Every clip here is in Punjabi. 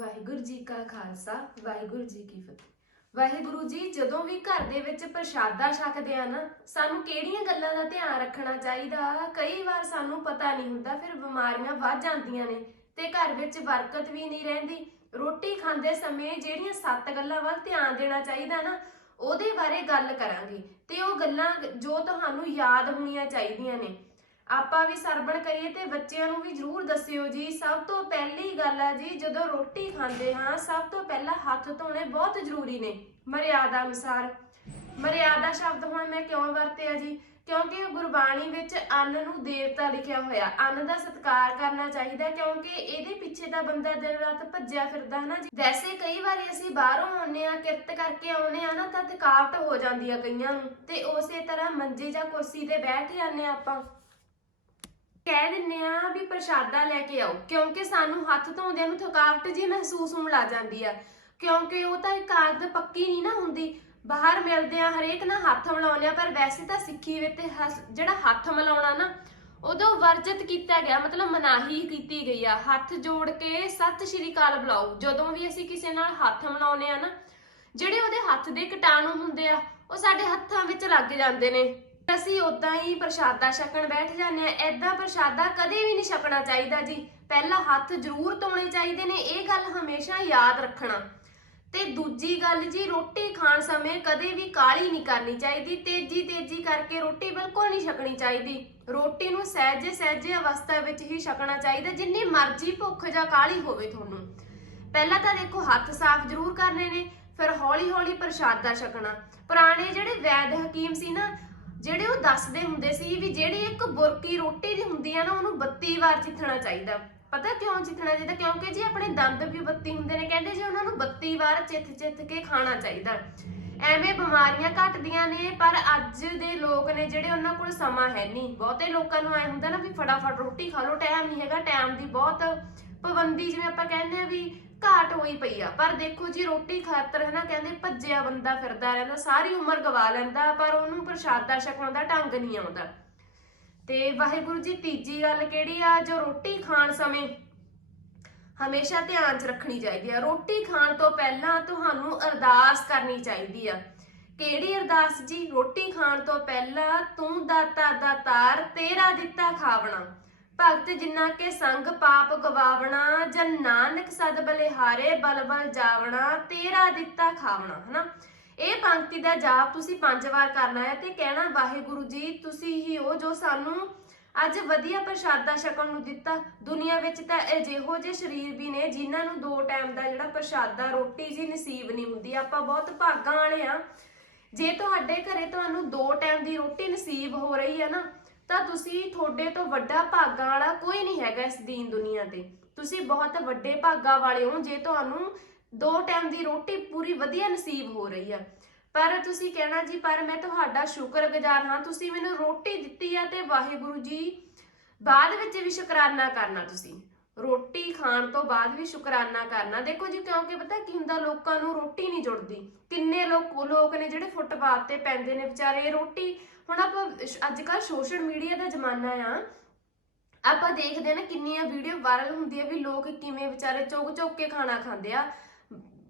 ਵਾਹਿਗੁਰੂ ਜੀ ਕਾ ਖਾਲਸਾ, ਵਾਹਿਗੁਰੂ ਜੀ ਕੀ ਫਤਿਹ। ਵਾਹਿਗੁਰੂ ਜੀ, ਜਦੋਂ ਵੀ ਘਰ ਦੇ ਵਿੱਚ ਪ੍ਰਸ਼ਾਦਾ ਛਕਦੇ ਆ ਨਾ, ਸਾਨੂੰ ਕਿਹੜੀਆਂ ਗੱਲਾਂ ਦਾ ਧਿਆਨ ਰੱਖਣਾ ਚਾਹੀਦਾ? ਕਈ ਵਾਰ ਸਾਨੂੰ ਪਤਾ ਨਹੀਂ ਹੁੰਦਾ, ਫਿਰ ਬਿਮਾਰੀਆਂ ਵੱਧ ਜਾਂਦੀਆਂ ਨੇ ਤੇ ਘਰ ਵਿੱਚ ਬਰਕਤ ਵੀ ਨਹੀਂ ਰਹਿੰਦੀ। ਰੋਟੀ ਖਾਂਦੇ ਸਮੇਂ ਜਿਹੜੀਆਂ ਸੱਤ ਗੱਲਾਂ ਵੱਲ ਧਿਆਨ ਦੇਣਾ ਚਾਹੀਦਾ ਨਾ, ਉਹਦੇ ਬਾਰੇ ਗੱਲ ਕਰਾਂਗੇ ਤੇ ਉਹ ਗੱਲਾਂ ਜੋ ਤੁਹਾਨੂੰ ਯਾਦ ਹੋਣੀਆਂ ਚਾਹੀਦੀਆਂ ਨੇ। ਆਪਾਂ ਵੀ ਸਰਵਣ ਕਰੀਏ ਤੇ ਬੱਚਿਆਂ ਨੂੰ ਵੀ ਜਰੂਰ ਦੱਸਿਓ ਜੀ, ਸਭ ਤੋਂ ਪਹਿਲੀ ਗੱਲ ਆ ਜੀ, ਜਦੋਂ ਰੋਟੀ ਖਾਂਦੇ ਹਾਂ, ਸਭ ਤੋਂ ਪਹਿਲਾਂ ਹੱਥ ਧੋਣੇ ਬਹੁਤ ਜ਼ਰੂਰੀ ਨੇ, ਮਰਿਆਦਾ ਅਨੁਸਾਰ। ਮਰਿਆਦਾ ਸ਼ਬਦ ਹੁਣ ਮੈਂ ਕਿਉਂ ਵਰਤਿਆ ਜੀ? ਕਿਉਂਕਿ ਗੁਰਬਾਣੀ ਵਿੱਚ ਅੰਨ ਨੂੰ ਦੇਵਤਾ ਲਿਖਿਆ ਹੋਇਆ, ਅੰਨ ਦਾ ਸਤਿਕਾਰ ਕਰਨਾ ਚਾਹੀਦਾ ਕਿਉਂਕਿ ਇਹਦੇ ਪਿੱਛੇ ਤਾਂ ਬੰਦਾ ਦਿਨ ਰਾਤ ਭੱਜਿਆ ਫਿਰਦਾ ਹਨਾ ਜੀ। ਵੈਸੇ ਕਈ ਵਾਰੀ ਅਸੀਂ ਬਾਹਰੋਂ ਆਉਂਦੇ ਆ ਕਿਰਤ ਕਰਕੇ ਆਉਂਦੇ ਆ ਨਾ, ਤਾਂ ਥਕਾਵਟ ਹੋ ਜਾਂਦੀ ਆ ਕਈਆਂ ਨੂੰ, ਤੇ ਉਸੇ ਤਰ੍ਹਾਂ ਮੰਜੇ ਜਾਂ ਕੁਰਸੀ ਤੇ ਬੈਠ ਜਾਂਦੇ ਆ ਆਪਾਂ। ਕਹਿ ਦਿੰਨੇ ਆ ਵੀ ਪ੍ਰਸ਼ਾਦਾ ਲੈ ਕੇ ਆਓ, ਕਿਉਂਕਿ ਸਾਨੂੰ ਹੱਥ ਧੋਂਦਿਆਂ ਨੂੰ ਥਕਾਵਟ ਜੀ ਮਹਿਸੂਸ ਹੋਣ ਲੱਗ ਜਾਂਦੀ ਆ। ਕਿਉਂਕਿ ਉਹ ਤਾਂ ਇੱਕ ਆਦਤ ਪੱਕੀ ਨਹੀਂ ਨਾ ਹੁੰਦੀ। ਬਾਹਰ ਮਿਲਦੇ ਆ ਹਰੇਕ ਨਾਲ ਹੱਥ ਮਿਲਾਉਂਦੇ ਆ ਪਰ ਵੈਸੇ ਤਾਂ ਸਿੱਖੀ ਵਿੱਚ ਹਸ- ਜਿਹੜਾ ਹੱਥ ਮਿਲਾਉਣਾ ਨਾ, ਉਦੋਂ ਵਰਜਿਤ ਕੀਤਾ ਗਿਆ, ਮਤਲਬ ਮਨਾਹੀ ਕੀਤੀ ਗਈ ਆ। ਹੱਥ ਜੋੜ ਕੇ ਸਤਿ ਸ਼੍ਰੀ ਅਕਾਲ ਬੁਲਾਓ। ਜਦੋਂ ਵੀ ਅਸੀਂ ਕਿਸੇ ਨਾਲ ਹੱਥ ਮਿਲਾਉਂਦੇ ਆ ਨਾ, ਜਿਹੜੇ ਉਹਦੇ ਹੱਥ ਦੇ ਕੀਟਾਣੂ ਹੁੰਦੇ ਆ, ਉਹ ਸਾਡੇ ਹੱਥਾਂ ਵਿੱਚ ਲੱਗ ਜਾਂਦੇ ਨੇ। ਅਸੀਂ ਉਦਾਂ ਹੀ ਪ੍ਰਸ਼ਾਦਾ ਛਕਣ ਬੈਠ ਜਾਂਦੇ ਆ ਐਦਾਂ ਪ੍ਰਸ਼ਾਦਾ ਕਦੇ ਵੀ ਨਹੀਂ ਛਕਣਾ ਚਾਹੀਦਾ ਜੀ। ਪਹਿਲਾਂ ਹੱਥ ਜ਼ਰੂਰ ਧੋਣੇ ਚਾਹੀਦੇ ਨੇ, ਇਹ ਗੱਲ ਹਮੇਸ਼ਾ ਯਾਦ ਰੱਖਣਾ। ਤੇ ਦੂਜੀ ਗੱਲ ਜੀ, ਰੋਟੀ ਖਾਣ ਸਮੇਂ ਕਦੇ ਵੀ ਕਾਲੀ ਨਹੀਂ ਕਰਨੀ ਚਾਹੀਦੀ। ਤੇਜ਼ੀ ਤੇਜ਼ੀ ਕਰਕੇ ਰੋਟੀ ਬਿਲਕੁਲ ਨਹੀਂ ਛਕਣੀ ਚਾਹੀਦੀ। ਰੋਟੀ ਨੂੰ ਸਹਿਜੇ ਸਹਿਜੇ ਅਵਸਥਾ ਵਿੱਚ ਹੀ ਛਕਣਾ ਚਾਹੀਦਾ, ਜਿੰਨੀ ਮਰਜ਼ੀ ਭੁੱਖ ਜਾਂ ਕਾਲੀ ਹੋਵੇ ਤੁਹਾਨੂੰ। ਪਹਿਲਾਂ ਤਾਂ ਦੇਖੋ, ਹੱਥ ਸਾਫ਼ ਜ਼ਰੂਰ ਕਰਨੇ ਨੇ, ਫਿਰ ਹੌਲੀ ਹੌਲੀ ਪ੍ਰਸ਼ਾਦਾ ਛਕਣਾ। ਪੁਰਾਣੇ ਜਿਹੜੇ ਵੈਦ ਹਕੀਮ ਸੀ ਨਾ ਜਿਹੜੇ ਉਹ ਦੱਸਦੇ ਹੁੰਦੇ ਸੀ ਵੀ ਜਿਹੜੀ ਇੱਕ ਬੁਰਕੀ ਰੋਟੀ ਦੀ ਹੁੰਦੀ ਆ ਨਾ, ਉਹਨੂੰ 32 ਵਾਰ ਚਿੱਥਣਾ ਚਾਹੀਦਾ। ਪਤਾ ਕਿਉਂ ਚਿੱਥਣਾ ਚਾਹੀਦਾ? ਕਿਉਂਕਿ ਜੀ ਆਪਣੇ ਦੰਦ ਵੀ 32 ਹੁੰਦੇ ਨੇ, ਕਹਿੰਦੇ ਜੀ ਉਹਨਾਂ ਨੂੰ 32 ਵਾਰ ਚਿੱਥ ਚਿੱਥ ਕੇ ਖਾਣਾ ਚਾਹੀਦਾ। ਐਵੇਂ ਬਿਮਾਰੀਆਂ ਘਟਦੀਆਂ ਨੇ, ਪਰ ਅੱਜ ਦੇ ਲੋਕ ਨੇ ਜਿਹੜੇ ਉਹਨਾਂ ਕੋਲ ਸਮਾਂ ਹੈ ਨਹੀਂ। ਬਹੁਤੇ ਲੋਕਾਂ ਨੂੰ ਐ ਹੁੰਦਾ ਨਾ ਵੀ ਫਟਾਫਟ ਰੋਟੀ ਖਾ ਲਓ, ਟਾਈਮ ਨਹੀਂ ਹੈਗਾ। ਟਾਈਮ ਦੀ ਬਹੁਤ ਪਾਬੰਦੀ, ਜਿਵੇਂ ਆਪਾਂ ਕਹਿੰਦੇ ਆ ਵੀ ਘਾਟ ਹੋਈ ਪਈ ਆ। ਪਰ ਦੇਖੋ ਜੀ, ਰੋਟੀ ਖਾਤਰ ਹੈ ਕਹਿੰਦੇ ਭੱਜਿਆ ਬੰਦਾ ਫਿਰਦਾ ਰਹਿੰਦਾ, ਸਾਰੀ ਉਮਰ ਗਵਾ ਲੈਂਦਾ, ਪਰ ਉਹਨੂੰ ਪ੍ਰਸ਼ਾਦਾ ਛਕਣ ਦਾ ਢੰਗ ਨਹੀਂ ਆਉਂਦਾ। ਤੇ ਵਾਹਿਗੁਰੂ ਜੀ, ਤੀਜੀ ਗੱਲ ਕਿਹੜੀ ਆ? ਜੋ ਰੋਟੀ ਖਾਣ ਸਮੇਂ ਹਮੇਸ਼ਾ ਧਿਆਨ 'ਚ ਰੱਖਣੀ ਚਾਹੀਦੀ ਆ। ਰੋਟੀ ਖਾਣ ਤੋਂ ਪਹਿਲਾਂ ਤੁਹਾਨੂੰ ਅਰਦਾਸ ਕਰਨੀ ਚਾਹੀਦੀ ਆ। ਕਿਹੜੀ ਅਰਦਾਸ ਜੀ? ਰੋਟੀ ਖਾਣ ਤੋਂ ਪਹਿਲਾਂ ਤੂੰ ਦਾਤਾ ਦਾਤਾਰ ਤੇਰਾ ਦਿੱਤਾ ਖਾਵਣਾ। ਭਗਤ ਜਿਨ੍ਹਾਂ ਕੇ ਸੰਗ ਪਾਪ ਗਵਾਵਣਾ, ਜਨ ਨਾਨਕ ਸਦ ਬਲਿਹਾਰੇ ਬਲ ਬਲ ਜਾਵਣਾ, ਤੇਰਾ ਦਿੱਤਾ ਖਾਵਣਾ, ਹਨਾ? ਇਹ ਪੰਕਤੀ ਦਾ ਜਾਪ ਤੁਸੀਂ ਪੰਜ ਵਾਰ ਕਰਨਾ ਹੈ ਤੇ ਕਹਿਣਾ, ਵਾਹਿਗੁਰੂ ਜੀ, ਤੁਸੀਂ ਹੀ ਹੋ ਜੋ ਸਾਨੂੰ ਅੱਜ ਵਧੀਆ ਪ੍ਰਸ਼ਾਦਾ ਛਕਣ ਨੂੰ ਦਿੱਤਾ। ਦੁਨੀਆ ਵਿੱਚ ਤਾਂ ਅਜਿਹੋ ਜਿਹੇ ਸਰੀਰ ਵੀ ਨੇ ਜਿਨ੍ਹਾਂ ਨੂੰ ਦੋ ਟਾਈਮ ਦਾ ਜਿਹੜਾ ਪ੍ਰਸ਼ਾਦਾ, ਰੋਟੀ ਜੀ ਨਸੀਬ ਨਹੀਂ ਹੁੰਦੀ। ਆਪਾਂ ਬਹੁਤ ਭਾਗਾਂ ਵਾਲੇ ਆ ਜੇ ਤੁਹਾਡੇ ਘਰੇ ਤੁਹਾਨੂੰ ਦੋ ਟਾਈਮ ਦੀ ਰੋਟੀ ਨਸੀਬ ਹੋ ਰਹੀ ਹੈ ਨਾ ਤਾਂ ਤੁਸੀਂ ਤੁਹਾਡੇ ਤੋਂ ਵੱਡਾ ਭਾਗਾਂ ਵਾਲਾ ਕੋਈ ਨਹੀਂ ਹੈਗਾ ਇਸ ਦੀਨ ਦੁਨੀਆ ਤੇ। ਤੁਸੀਂ ਬਹੁਤ ਵੱਡੇ ਭਾਗਾਂ ਵਾਲੇ ਹੋ, ਜੇ ਤੁਹਾਨੂੰ ਦੋ ਟਾਈਮ ਦੀ ਰੋਟੀ ਪੂਰੀ ਵਧੀਆ ਨਸੀਬ ਹੋ ਰਹੀ ਆ। ਪਰ ਤੁਸੀਂ ਕਹਿਣਾ ਜੀ, ਪਰ ਮੈਂ ਤੁਹਾਡਾ ਸ਼ੁਕਰਗੁਜ਼ਾਰ ਹਾਂ, ਤੁਸੀਂ ਮੈਨੂੰ ਰੋਟੀ ਦਿੱਤੀ ਆ ਤੇ ਵਾਹਿਗੁਰੂ ਜੀ ਬਾਅਦ ਵਿੱਚ ਵੀ ਸ਼ੁਕਰਾਨਾ ਕਰਨਾ ਤੁਸੀਂ। ਰੋਟੀ ਖਾਣ ਤੋਂ ਬਾਅਦ ਵੀ ਸ਼ੁਕਰਾਨਾ ਕਰਨਾ। ਦੇਖੋ ਜੀ, ਕਿਉਂਕਿ ਪਤਾ ਕੀ ਹੁੰਦਾ, ਲੋਕਾਂ ਨੂੰ ਰੋਟੀ ਨਹੀਂ ਜੁੜਦੀ। ਕਿੰਨੇ ਲੋਕ ਲੋਕ ਨੇ ਜਿਹੜੇ ਫੁੱਟਪਾਥ ਤੇ ਪੈਂਦੇ ਨੇ ਵਿਚਾਰੇ, ਰੋਟੀ ਹੁਣ ਆਪਾਂ ਅੱਜ ਕੱਲ ਸੋਸ਼ਲ ਮੀਡੀਆ ਦਾ ਜ਼ਮਾਨਾ ਆ। ਆਪਾਂ ਦੇਖਦੇ ਨਾ ਕਿੰਨੀਆਂ ਵੀਡੀਓ ਵਾਇਰਲ ਹੁੰਦੀਆਂ ਵੀ ਲੋਕ ਕਿਵੇਂ ਵਿਚਾਰੇ ਚੁੱਕ ਚੁੱਕ ਕੇ ਖਾਣਾ ਖਾਂਦੇ ਆ।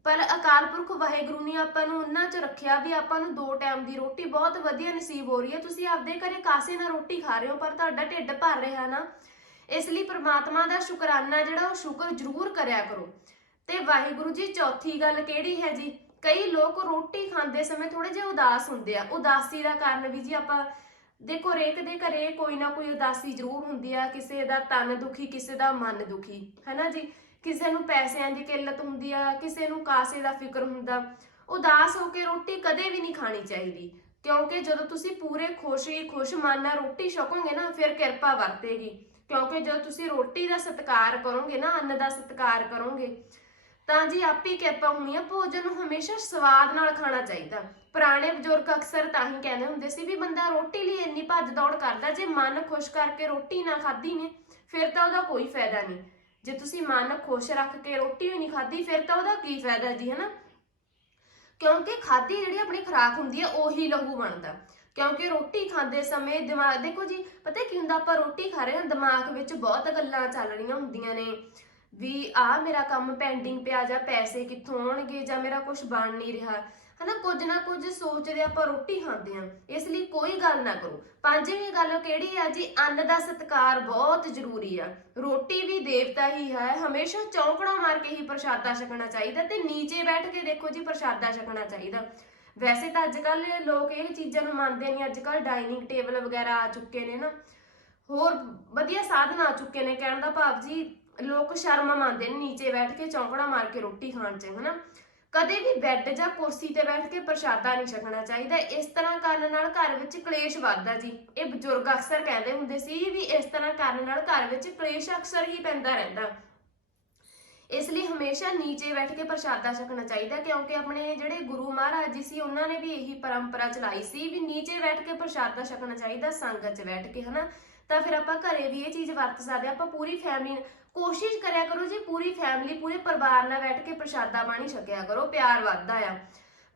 ਪਰ ਅਕਾਲ ਪੁਰਖ ਵਾਹਿਗੁਰੂ ਨੇ ਆਪਾਂ ਨੂੰ ਉਹਨਾਂ 'ਚ ਰੱਖਿਆ ਵੀ ਆਪਾਂ ਨੂੰ ਦੋ ਟਾਈਮ ਦੀ ਰੋਟੀ ਬਹੁਤ ਵਧੀਆ ਨਸੀਬ ਹੋ ਰਹੀ ਹੈ ਤੁਸੀਂ ਆਪਦੇ ਘਰੇ ਕਾਸੇ ਨਾਲ ਰੋਟੀ ਖਾ ਰਹੇ ਹੋ, ਪਰ ਤੁਹਾਡਾ ਢਿੱਡ ਭਰ ਰਿਹਾ ਨਾ। ਇਸ ਲਈ ਪ੍ਰਮਾਤਮਾ ਦਾ ਸ਼ੁਕਰਾਨਾ ਜਿਹੜਾ ਉਹ ਸ਼ੁਕਰ ਜ਼ਰੂਰ ਕਰਿਆ ਕਰੋ। ਤੇ ਵਾਹਿਗੁਰੂ ਜੀ, ਚੌਥੀ ਗੱਲ ਕਿਹੜੀ ਹੈ ਜੀ? ਕਈ ਲੋਕ ਰੋਟੀ ਖਾਂਦੇ ਸਮੇਂ ਥੋੜੇ ਜਿਹਾ ਉਦਾਸ ਹੁੰਦੇ ਆ। ਉਦਾਸੀ ਦਾ ਕਾਰਨ ਵੀ ਜੀ ਆਪਾਂ ਦੇਖੋ ਰੇਕ ਦੇ ਘਰੇ ਕੋਈ ਨਾ ਕੋਈ ਉਦਾਸੀ ਜ਼ਰੂਰ ਹੁੰਦੀ ਆ। ਕਿਸੇ ਦਾ ਤਨ ਦੁਖੀ, ਕਿਸੇ ਦਾ ਮਨ ਦੁਖੀ, ਹੈਨਾ ਜੀ? ਕਿਸੇ ਨੂੰ ਪੈਸਿਆਂ ਦੀ ਕਿੱਲਤ ਹੁੰਦੀ ਆ, ਕਿਸੇ ਨੂੰ ਕਾਸੇ ਦਾ ਫਿਕਰ ਹੁੰਦਾ। ਉਦਾਸ ਹੋ ਕੇ ਰੋਟੀ ਕਦੇ ਵੀ ਨਹੀਂ ਖਾਣੀ ਚਾਹੀਦੀ। ਕਿਉਂਕਿ ਜਦੋਂ ਤੁਸੀਂ ਪੂਰੇ ਖੁਸ਼ੀ ਖੁਸ਼ ਮਨ ਨਾਲ ਰੋਟੀ ਛਕੋਗੇ ਨਾ, ਫਿਰ ਕਿਰਪਾ ਵਰਤੇਗੀ। ਕਿਉਂਕਿ ਜਦੋਂ ਤੁਸੀਂ ਰੋਟੀ ਦਾ ਸਤਿਕਾਰ ਕਰੋਗੇ ਨਾ, ਅੰਨ ਦਾ ਸਤਿਕਾਰ ਕਰੋਗੇ ਤਾਂ ਜੀ ਆਪੀ ਕਿਰਪਾ ਹੋਣੀ ਭੋਜਨ ਨੂੰ ਹਮੇਸ਼ਾ ਸਵਾਦ ਨਾਲ ਖਾਣਾ ਚਾਹੀਦਾ। ਪੁਰਾਣੇ ਬਜ਼ੁਰਗ ਅਕਸਰ ਤਾਂ ਹੀ ਕਹਿੰਦੇ ਹੁੰਦੇ ਸੀ ਵੀ ਬੰਦਾ ਰੋਟੀ ਲਈ ਇੰਨੀ ਭੱਜ ਦੌੜ ਕਰਦਾ, ਜੇ ਮਨ ਖੁਸ਼ ਕਰਕੇ ਰੋਟੀ ਨਾ ਖਾਧੀ ਨੇ, ਫਿਰ ਤਾਂ ਉਹਦਾ ਕੋਈ ਫਾਇਦਾ ਨਹੀਂ। ਜੇ ਤੁਸੀਂ ਮਨ ਖੁਸ਼ ਰੱਖ ਕੇ ਰੋਟੀ ਵੀ ਨਹੀਂ ਖਾਧੀ, ਫਿਰ ਤਾਂ ਉਹਦਾ ਕੀ ਫਾਇਦਾ ਜੀ, ਹਨਾ? ਕਿਉਂਕਿ ਖਾਧੀ ਜਿਹੜੀ ਆਪਣੀ ਖੁਰਾਕ ਹੁੰਦੀ ਹੈ ਉਹੀ ਲਹੂ ਬਣਦਾ। ਕਿਉਂਕਿ ਰੋਟੀ ਖਾਂਦੇ ਸਮੇਂ ਦਿਮਾਗ, ਦੇਖੋ ਜੀ, ਪਤਾ ਕੀ ਹੁੰਦਾ? ਆਪਾਂ ਰੋਟੀ ਖਾ ਰਹੇ ਹਾਂ, ਦਿਮਾਗ ਵਿੱਚ ਬਹੁਤ ਗੱਲਾਂ ਚੱਲ ਰਹੀਆਂ ਹੁੰਦੀਆਂ ਨੇ। ਵੀ ਆ ਮੇਰਾ ਕੰਮ ਪੈਂਡਿੰਗ ਪਿਆ ਜਾਂ ਪੈਸੇ ਕਿੱਥੋਂ ਆਉਣਗੇ ਜਾਂ ਮੇਰਾ ਕੁਝ ਬਣ ਨਹੀਂ ਰਿਹਾ। ਹਨਾ, ਕੁਝ ਨਾ ਕੁਝ ਸੋਚਦੇ ਆਪਾਂ ਰੋਟੀ ਖਾਂਦੇ ਆ ਇਸ ਲਈ ਕੋਈ ਗੱਲ ਨਾ ਕਰੋ। ਪੰਜਵੀਂ ਗੱਲ ਕਿਹੜੀ ਆ ਜੀ? ਅੰਨ ਦਾ ਸਤਿਕਾਰ ਬਹੁਤ ਜ਼ਰੂਰੀ ਆ। ਰੋਟੀ ਵੀ ਦੇਵਤਾ ਹੀ ਹੈ। ਹਮੇਸ਼ਾ ਚੌਂਕੜਾ ਮਾਰ ਕੇ ਹੀ ਪ੍ਰਸ਼ਾਦਾ ਛਕਣਾ ਚਾਹੀਦਾ ਤੇ ਨੀਚੇ ਬੈਠ ਕੇ ਦੇਖੋ ਜੀ ਪ੍ਰਸ਼ਾਦਾ ਛਕਣਾ ਚਾਹੀਦਾ। ਵੈਸੇ ਤਾਂ ਅੱਜ ਕੱਲ ਲੋਕ ਇਹ ਚੀਜ਼ਾਂ ਨੂੰ ਮੰਨਦੇ ਨਹੀਂ। ਅੱਜ ਕੱਲ ਡਾਈਨਿੰਗ ਟੇਬਲ ਵਗੈਰਾ ਆ ਚੁੱਕੇ ਨੇ ਨਾ। ਹੋਰ ਵਧੀਆ ਸਾਧਨ ਆ ਚੁੱਕੇ ਨੇ। ਕਹਿਣ ਦਾ ਭਾਵ ਜੀ ਲੋਕ ਸ਼ਰਮ ਮੰਨਦੇ ਨੇ, ਨੀਚੇ ਬੈਠ ਕੇ ਚੌਂਕੜਾ ਮਾਰ ਕੇ ਰੋਟੀ ਖਾਣ ਚ, ਹਨਾ? ਕਦੇ ਵੀ ਬੈੱਡ ਜਾਂ ਕੁਰਸੀ ਤੇ ਬੈਠ ਕੇ ਪ੍ਰਸ਼ਾਦਾ ਨਹੀਂ ਛਕਣਾ ਚਾਹੀਦਾ। ਇਸ ਤਰ੍ਹਾਂ ਕਰਨ ਨਾਲ ਘਰ ਵਿੱਚ ਕਲੇਸ਼ ਵੱਧਦਾ ਜੀ। ਇਹ ਬਜ਼ੁਰਗ ਅਕਸਰ ਕਹਿੰਦੇ ਹੁੰਦੇ ਸੀ ਵੀ ਇਸ ਤਰ੍ਹਾਂ ਕਰਨ ਨਾਲ ਘਰ ਵਿੱਚ ਕਲੇਸ਼ ਅਕਸਰ ਹੀ ਪੈਂਦਾ ਰਹਿੰਦਾ। ਇਸ ਲਈ ਹਮੇਸ਼ਾ ਨੀਚੇ ਬੈਠ ਕੇ ਪ੍ਰਸ਼ਾਦਾ ਛਕਣਾ ਚਾਹੀਦਾ, ਕਿਉਂਕਿ ਆਪਣੇ ਜਿਹੜੇ ਗੁਰੂ ਮਹਾਰਾਜ ਜੀ ਸੀ, ਉਹਨਾਂ ਨੇ ਵੀ ਇਹੀ ਪਰੰਪਰਾ ਚਲਾਈ ਸੀ ਵੀ ਨੀਚੇ ਬੈਠ ਕੇ ਪ੍ਰਸ਼ਾਦਾ ਛਕਣਾ ਚਾਹੀਦਾ, ਸੰਗਤ 'ਚ ਬੈਠ ਕੇ, ਹਨਾ? ਤਾਂ ਫਿਰ ਆਪਾਂ ਘਰੇ ਵੀ ਇਹ ਚੀਜ਼ ਵਰਤ ਸਕਦੇ ਹਾਂ। ਆਪਾਂ ਪੂਰੀ ਫੈਮਿਲੀ ਕੋਸ਼ਿਸ਼ ਕਰਿਆ ਕਰੋ ਜੀ ਪੂਰੀ ਫੈਮਿਲੀ ਪੂਰੇ ਪਰਿਵਾਰ ਨਾਲ ਬੈਠ ਕੇ ਪ੍ਰਸ਼ਾਦਾ ਪਾਣੀ ਛਕਿਆ ਕਰੋ, ਪਿਆਰ ਵੱਧਦਾ ਆ।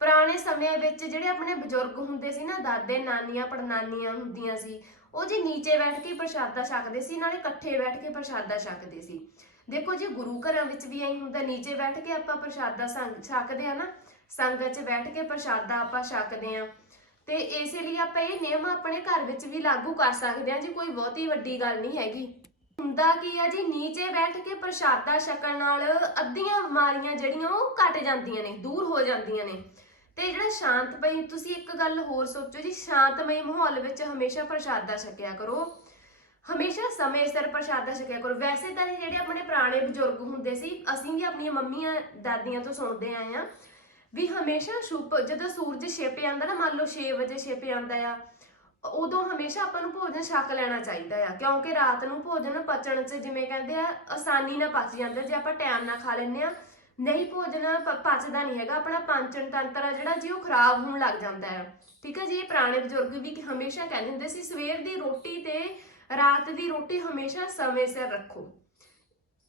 ਪੁਰਾਣੇ ਸਮੇਂ ਵਿੱਚ ਜਿਹੜੇ ਆਪਣੇ ਬਜ਼ੁਰਗ ਹੁੰਦੇ ਸੀ ਨਾ, ਦਾਦੇ ਨਾਨੀਆਂ, ਪੜਨਾਨੀਆਂ ਹੁੰਦੀਆਂ ਸੀ, ਉਹ ਜੀ ਨੀਚੇ ਬੈਠ ਕੇ ਪ੍ਰਸ਼ਾਦਾ ਛਕਦੇ ਸੀ, ਨਾਲੇ ਇਕੱਠੇ ਬੈਠ ਕੇ ਪ੍ਰਸ਼ਾਦਾ ਛਕਦੇ ਸੀ। ਦੇਖੋ ਜੀ ਗੁਰੂ ਘਰਾਂ ਵਿੱਚ ਵੀ ਐਂ ਹੁੰਦਾ, ਨੀਚੇ ਬੈਠ ਕੇ ਆਪਾਂ ਪ੍ਰਸ਼ਾਦਾ ਸੰਗ, ਛਕਦੇ ਆ ਨਾ, ਸੰਗਤ 'ਚ ਬੈਠ ਕੇ ਪ੍ਰਸ਼ਾਦਾ ਆਪਾਂ ਛਕਦੇ ਆ। ਤੇ ਇਸੇ ਲਈ ਆਪਾਂ ਇਹ ਨਿਯਮ ਆਪਣੇ ਘਰ ਵਿੱਚ ਵੀ ਲਾਗੂ ਕਰ ਸਕਦੇ ਆ ਜੀ, ਕੋਈ ਬਹੁਤੀ ਵੱਡੀ ਗੱਲ ਨਹੀਂ ਹੈਗੀ। ਹੁੰਦਾ ਕੀ ਆ ਜੀ? ਨੀਚੇ ਬੈਠ ਕੇ ਪ੍ਰਸ਼ਾਦਾ ਛਕਣ ਨਾਲ ਅੱਧੀਆਂ ਬਿਮਾਰੀਆਂ ਜਿਹੜੀਆਂ ਉਹ ਘਟ ਜਾਂਦੀਆਂ ਨੇ, ਦੂਰ ਹੋ ਜਾਂਦੀਆਂ ਨੇ। ਤੇ ਜਿਹੜਾ ਸ਼ਾਂਤਮਈ, ਤੁਸੀਂ ਇੱਕ ਗੱਲ ਹੋਰ ਸੋਚੋ ਜੀ, ਸ਼ਾਂਤਮਈ ਮਾਹੌਲ ਵਿੱਚ ਹਮੇਸ਼ਾ ਪ੍ਰਸ਼ਾਦਾ ਛਕਿਆ ਕਰੋ। ਹਮੇਸ਼ਾ ਸਮੇਂ ਸਿਰ ਪ੍ਰਸ਼ਾਦਾ ਛਕਿਆ ਕਰੋ। ਵੈਸੇ ਤਾਂ ਜਿਹੜੇ ਆਪਣੇ ਪੁਰਾਣੇ ਬਜ਼ੁਰਗ ਹੁੰਦੇ ਸੀ, ਅਸੀਂ ਵੀ ਆਪਣੀਆਂ ਮੰਮੀਆਂ, ਦਾਦੀਆਂ ਤੋਂ ਸੁਣਦੇ ਆਏ ਆ ਵੀ ਹਮੇਸ਼ਾ ਸ਼ੁਭ, ਜਦੋਂ ਸੂਰਜ ਛਿਪ ਜਾਂਦਾ ਨਾ, ਮੰਨ ਲਓ 6 ਵਜੇ ਛਿਪ ਜਾਂਦਾ ਆ ਉਦੋਂ ਹਮੇਸ਼ਾ ਆਪਾਂ ਨੂੰ ਭੋਜਨ ਛਕ ਲੈਣਾ ਚਾਹੀਦਾ ਆ, ਕਿਉਂਕਿ ਰਾਤ ਨੂੰ ਭੋਜਨ ਪਚਣ 'ਚ ਜਿਵੇਂ ਕਹਿੰਦੇ ਆ, ਆਸਾਨੀ ਨਾਲ ਪਚ ਜਾਂਦਾ, ਜੇ ਆਪਾਂ ਟਾਈਮ ਨਾਲ ਖਾ ਲੈਂਦੇ ਆ, ਨਹੀਂ ਭੋਜਨ ਪਚਦਾ ਨਹੀਂ ਹੈਗਾ, ਆਪਣਾ ਪਾਚਨ ਤੰਤਰ ਆ ਜਿਹੜਾ, ਜੀ ਉਹ ਖਰਾਬ ਹੋਣ ਲੱਗ ਜਾਂਦਾ ਹੈ ਠੀਕ ਹੈ ਜੀ, ਇਹ ਪੁਰਾਣੇ ਬਜ਼ੁਰਗ ਵੀ ਹਮੇਸ਼ਾ ਕਹਿੰਦੇ ਹੁੰਦੇ ਸੀ, ਸਵੇਰ ਦੀ ਰੋਟੀ ਤੇ ਰਾਤ ਦੀ ਰੋਟੀ ਹਮੇਸ਼ਾ ਸਮੇਂ ਸਿਰ ਰੱਖੋ।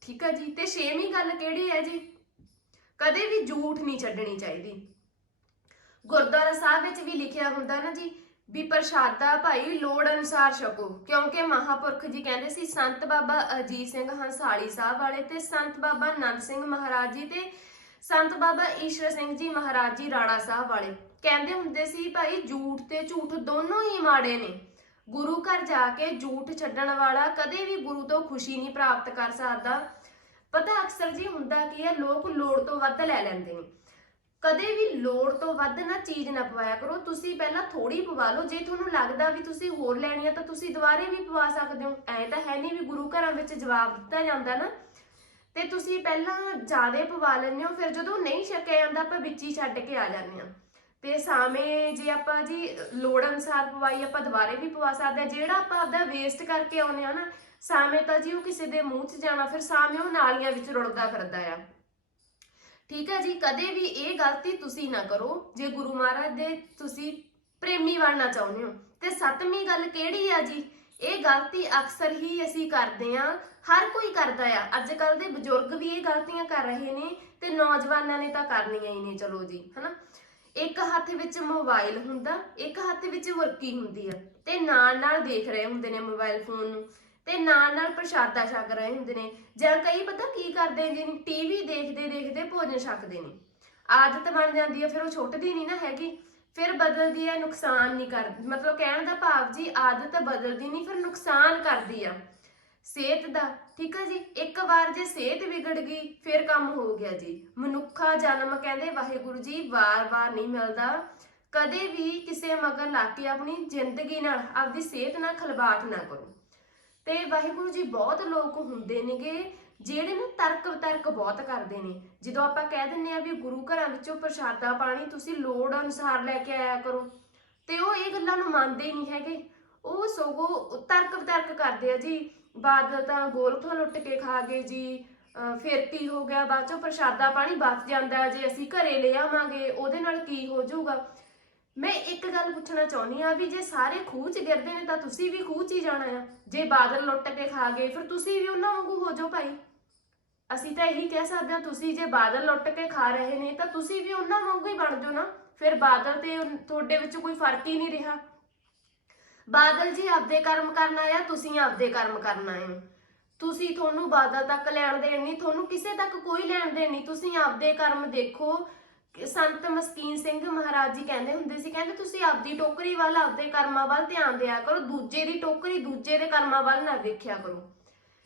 ਠੀਕ ਹੈ ਜੀ, ਤੇ ਛੇਵੀਂ ਗੱਲ ਕਿਹੜੀ ਹੈ ਜੀ? ਕਦੇ ਵੀ ਝੂਠ ਨਹੀਂ ਛੱਡਣੀ ਚਾਹੀਦੀ। ਗੁਰਦੁਆਰਾ ਸਾਹਿਬ ਵਿੱਚ ਵੀ ਲਿਖਿਆ ਹੁੰਦਾ ਨਾ ਜੀ ਵੀ ਪ੍ਰਸ਼ਾਦਾ ਭਾਈ ਲੋੜ ਅਨੁਸਾਰ ਛਕੋ, ਕਿਉਂਕਿ ਮਹਾਪੁਰਖ ਜੀ ਕਹਿੰਦੇ ਸੀ, ਸੰਤ ਬਾਬਾ ਅਜੀਤ ਸਿੰਘ ਹੰਸਾਲੀ ਸਾਹਿਬ ਵਾਲੇ ਤੇ ਸੰਤ ਬਾਬਾ ਨੰਦ ਸਿੰਘ ਮਹਾਰਾਜ ਜੀ ਤੇ ਸੰਤ ਬਾਬਾ ਈਸ਼ਰ ਸਿੰਘ ਜੀ ਮਹਾਰਾਜ ਜੀ ਰਾੜਾ ਸਾਹਿਬ ਵਾਲੇ। ਕਹਿੰਦੇ ਹੁੰਦੇ ਸੀ ਭਾਈ, ਝੂਠ ਤੇ ਝੂਠ ਦੋਨੋਂ ਹੀ ਮਾੜੇ ਨੇ। ਗੁਰੂ ਘਰ ਜਾ ਕੇ ਝੂਠ ਛੱਡਣ ਵਾਲਾ ਕਦੇ ਵੀ ਗੁਰੂ ਤੋਂ ਖੁਸ਼ੀ ਨਹੀਂ ਪ੍ਰਾਪਤ ਕਰ ਸਕਦਾ। ਪਤਾ ਅਕਸਰ ਜੀ ਹੁੰਦਾ ਕੀ ਹੈ, ਲੋਕ ਲੋੜ ਤੋਂ ਵੱਧ ਲੈ ਲੈਂਦੇ ਨੇ। ਕਦੇ ਵੀ ਲੋੜ ਤੋਂ ਵੱਧ ਨਾ ਚੀਜ਼ ਨਾ ਪਵਾਇਆ ਕਰੋ। ਤੁਸੀਂ ਪਹਿਲਾਂ ਥੋੜੀ ਪਵਾ ਲਓ। ਜੇ ਤੁਹਾਨੂੰ ਲੱਗਦਾ ਵੀ ਤੁਸੀਂ ਹੋਰ ਲੈਣੀ ਆ, ਤਾਂ ਤੁਸੀਂ ਦੁਬਾਰੇ ਵੀ ਪਵਾ ਸਕਦੇ ਹੋ। ਐ ਤਾਂ ਹੈ ਨਹੀਂ ਵੀ ਗੁਰੂ ਘਰਾਂ ਵਿੱਚ ਜਵਾਬ ਦਿੱਤਾ ਜਾਂਦਾ ਨਾ। ਤੇ ਤੁਸੀਂ ਪਹਿਲਾਂ ਜ਼ਿਆਦਾ ਪਵਾ ਲੈਂਦੇ ਹੋ, ਫਿਰ ਜਦੋਂ ਨਹੀਂ ਛਕਿਆ ਜਾਂਦਾ, ਆਪਾਂ ਵਿੱਚ ਹੀ ਛੱਡ ਕੇ ਆ ਜਾਂਦੇ ਆ ਤੇ ਸਾਵੇਂ ਜੇ ਆਪਾਂ ਜੀ ਲੋੜ ਅਨੁਸਾਰ ਪਵਾਈ, ਆਪਾਂ ਦੁਬਾਰੇ ਵੀ ਪਵਾ ਸਕਦੇ ਆ ਜਿਹੜਾ ਆਪਾਂ ਆਪਦਾ ਵੇਸਟ ਕਰਕੇ ਆਉਨੇ ਆ ਨਾ, ਸਾਵੇਂ ਤਾਂ ਜੀ ਉਹ ਕਿਸੇ ਦੇ ਮੂੰਹ 'ਚ ਜਾਣਾ, ਫਿਰ ਸਾਵੇਂ ਉਹ ਨਾਲੀਆਂ ਵਿੱਚ ਰੁੜਦਾ ਫਿਰਦਾ ਆ। ਠੀਕ ਹੈ ਜੀ, ਕਦੇ ਵੀ ਇਹ ਗਲਤੀ ਤੁਸੀਂ ਨਾ ਕਰੋ, ਜੇ ਗੁਰੂ ਮਹਾਰਾਜ ਦੇ ਤੁਸੀਂ ਪ੍ਰੇਮੀ ਬਣਨਾ ਚਾਹੁੰਦੇ ਹੋ। ਤੇ ਸੱਤਵੀਂ ਗੱਲ ਕਿਹੜੀ ਆ ਜੀ? ਇਹ ਗਲਤੀ ਅਕਸਰ ਹੀ ਅਸੀਂ ਕਰਦੇ ਆ ਹਰ ਕੋਈ ਕਰਦਾ ਆ। ਅੱਜ ਕੱਲ ਦੇ ਬਜ਼ੁਰਗ ਵੀ ਇਹ ਗਲਤੀਆਂ ਕਰ ਰਹੇ ਨੇ ਤੇ ਨੌਜਵਾਨਾਂ ਨੇ ਤਾਂ ਕਰਨੀਆਂ ਹੀ ਨੇ, ਚਲੋ ਜੀ, ਹਨਾ? ਇੱਕ ਹੱਥ ਵਿੱਚ ਮੋਬਾਈਲ ਹੁੰਦਾ, ਇੱਕ ਹੱਥ ਵਿੱਚ ਵਰਕੀ ਹੁੰਦੀ ਆ। ਤੇ ਨਾਲ ਨਾਲ ਦੇਖ ਰਹੇ ਹੁੰਦੇ ਨੇ ਮੋਬਾਈਲ ਫੋਨ ਨੂੰ। ਤੇ ਨਾਲ ਨਾਲ ਪ੍ਰਸ਼ਾਦਾ ਛਕ ਰਹੇ ਹੁੰਦੇ ਨੇ। ਜਾਂ ਕਈ ਪਤਾ ਕੀ ਕਰਦੇ ਨੇ ਟੀਵੀ ਦੇਖਦੇ ਦੇਖਦੇ ਭੋਜਨ ਛਕਦੇ ਨੇ। ਆਦਤ ਬਣ ਜਾਂਦੀ ਹੈ ਫਿਰ ਉਹ ਛੁੱਟਦੀ ਨਹੀਂ ਨਾ ਹੈਗੀ, ਫਿਰ ਬਦਲਦੀ ਹੈ ਨੁਕਸਾਨ ਨਹੀਂ ਕਰ, ਮਤਲਬ ਕਹਿਣ ਦਾ ਭਾਵ ਜੀ ਆਦਤ ਬਦਲਦੀ ਨਹੀਂ ਫਿਰ ਨੁਕਸਾਨ ਕਰਦੀ ਆ। ਸਿਹਤ ਦਾ, ਠੀਕ ਹੈ ਜੀ? ਇੱਕ ਵਾਰ ਜੇ ਸਿਹਤ ਵਿਗੜ ਗਈ, ਫਿਰ ਕੰਮ ਹੋ ਗਿਆ ਜੀ। ਮਨੁੱਖਾ ਜਨਮ ਕਹਿੰਦੇ ਵਾਹਿਗੁਰੂ ਜੀ ਵਾਰ-ਵਾਰ ਨਹੀਂ ਮਿਲਦਾ। ਕਦੇ ਵੀ ਕਿਸੇ ਮਗਰ ਲਾ ਕੇ ਆਪਣੀ ਜ਼ਿੰਦਗੀ ਨਾਲ, ਆਪਦੀ ਸਿਹਤ ਨਾਲ ਖਲਵਾੜ ਨਾ ਕਰੋ। ਤੇ ਵਾਹਿਗੁਰੂ ਜੀ ਬਹੁਤ ਲੋਕ ਹੁੰਦੇ ਨੇਗੇ, ਜਿਹੜੇ ਨਾ ਤਰਕ ਵਿਤਰਕ ਬਹੁਤ ਕਰਦੇ ਨੇ। ਜਦੋਂ ਆਪਾਂ ਕਹਿ ਦਿੰਨੇ ਆ ਵੀ ਗੁਰੂ ਘਰਾਂ ਵਿੱਚੋਂ ਪ੍ਰਸ਼ਾਦਾ ਪਾਣੀ ਤੁਸੀਂ ਲੋੜ ਅਨੁਸਾਰ ਲੈ ਕੇ ਆਇਆ ਕਰੋ, ਤੇ ਉਹ ਇਹ ਗੱਲਾਂ ਨੂੰ ਮੰਨਦੇ ਹੀ ਨਹੀਂ ਹੈਗੇ। ਉਹ ਸਗੋਂ ਤਰਕ ਵਿਤਰਕ ਕਰਦੇ ਆ ਜੀ। ਬਾਦਲ ਤਾਂ ਗੋਲਖਾਂ ਲੁੱਟ ਕੇ ਖਾ ਗਏ ਜੀ ਫਿਰ ਕੀ ਹੋ ਗਿਆ, ਬਾਅਦ ਚੋਂ ਪ੍ਰਸ਼ਾਦਾ ਪਾਣੀ ਬਚ ਜਾਂਦਾ ਜੇ ਅਸੀਂ ਘਰੇ ਲੈ ਆਵਾਂਗੇ, ਉਹਦੇ ਨਾਲ ਕੀ ਹੋ ਜਾਊਗਾ? ਮੈਂ ਇੱਕ ਗੱਲ ਪੁੱਛਣਾ ਚਾਹੁੰਦੀ ਆ ਵੀ ਜੇ ਸਾਰੇ ਖੂਹ 'ਚ ਗਿਰਦੇ ਨੇ ਤਾਂ ਤੁਸੀਂ ਵੀ ਖੂਹ 'ਚ ਹੀ ਜਾਣਾ ਆ। ਜੇ ਬਾਦਲ ਲੁੱਟ ਕੇ ਖਾ ਗਏ, ਫਿਰ ਤੁਸੀਂ ਵੀ ਉਹਨਾਂ ਵਾਂਗੂ ਹੋ ਜਾਓ ਭਾਈ। ਅਸੀਂ ਤਾਂ ਇਹੀ ਕਹਿ ਸਕਦੇ ਹਾਂ, ਤੁਸੀਂ ਜੇ ਬਾਦਲ ਲੁੱਟ ਕੇ ਖਾ ਰਹੇ ਨੇ ਤਾਂ ਤੁਸੀਂ ਵੀ ਉਹਨਾਂ ਵਾਂਗੂ ਹੀ ਬਣ ਜਾਓ ਨਾ। ਫਿਰ ਬਾਦਲ ਤੇ ਤੁਹਾਡੇ ਵਿੱਚ ਕੋਈ ਫ਼ਰਕ ਹੀ ਨਹੀਂ ਰਿਹਾ। ਬਾਦਲ ਜੀ ਆਪਦੇ ਕਰਮ ਕਰਨਾ ਆ, ਤੁਸੀਂ ਆਪਦੇ ਕਰਮ ਕਰਨਾ ਆਏ ਤੁਸੀਂ ਤੁਹਾਨੂੰ ਬਾਦਲ ਤੱਕ ਲੈਣ ਦੇਣ ਨਹੀਂ, ਤੁਹਾਨੂੰ ਕਿਸੇ ਤੱਕ ਕੋਈ ਲੈਣ ਦੇਣ ਨਹੀਂ। ਤੁਸੀਂ ਆਪਦੇ ਕਰਮ ਦੇਖੋ ਸੰਤ ਮਸਕੀਨ ਸਿੰਘ ਮਹਾਰਾਜ ਜੀ ਕਹਿੰਦੇ ਹੁੰਦੇ ਸੀ, ਕਹਿੰਦੇ ਤੁਸੀਂ ਆਪਦੀ ਟੋਕਰੀ ਵੱਲ, ਆਪਦੇ ਕਰਮਾਂ ਵੱਲ ਧਿਆਨ ਦਿਆ ਕਰੋ, ਦੂਜੇ ਦੀ ਟੋਕਰੀ ਦੂਜੇ ਦੇ ਕਰਮਾਂ ਵੱਲ ਨਾ ਵੇਖਿਆ ਕਰੋ।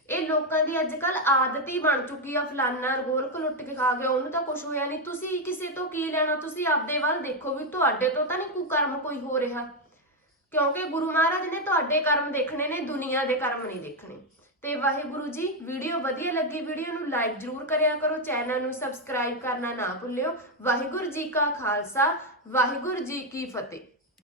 ਇਹ ਲੋਕਾਂ ਦੀ ਅੱਜ ਕੱਲ ਆਦਤ ਹੀ ਬਣ ਚੁੱਕੀ ਆ, ਫਲਾਨਾ ਗੋਲਕ ਲੁੱਟ ਕੇ ਖਾ ਗਿਆ ਉਹਨੂੰ ਤਾਂ ਕੁਝ ਹੋਇਆ ਨਹੀਂ। ਤੁਸੀਂ ਕਿਸੇ ਤੋਂ ਕੀ ਲੈਣਾ? ਤੁਸੀਂ ਆਪਦੇ ਵੱਲ ਦੇਖੋ ਵੀ ਤੁਹਾਡੇ ਤੋਂ ਤਾਂ ਨਹੀਂ ਕੋਈ ਕਰਮ ਕੋਈ ਹੋ ਰਿਹਾ। ਕਿਉਂਕਿ ਗੁਰੂ ਮਹਾਰਾਜ ਨੇ ਤੁਹਾਡੇ ਕਰਮ ਦੇਖਣੇ ਨੇ, ਦੁਨੀਆ ਦੇ ਕਰਮ ਨਹੀਂ ਦੇਖਣੇ। ਤੇ ਵਾਹਿਗੁਰੂ ਜੀ, ਵੀਡੀਓ ਵਧੀਆ ਲੱਗੀ, ਵੀਡੀਓ ਨੂੰ ਲਾਈਕ ਜਰੂਰ ਕਰਿਆ ਕਰੋ ਚੈਨਲ ਨੂੰ ਸਬਸਕ੍ਰਾਈਬ ਕਰਨਾ ਨਾ ਭੁੱਲਿਓ। ਵਾਹਿਗੁਰੂ ਜੀ ਕਾ ਖਾਲਸਾ, ਵਾਹਿਗੁਰੂ ਜੀ ਕੀ ਫਤਿਹ।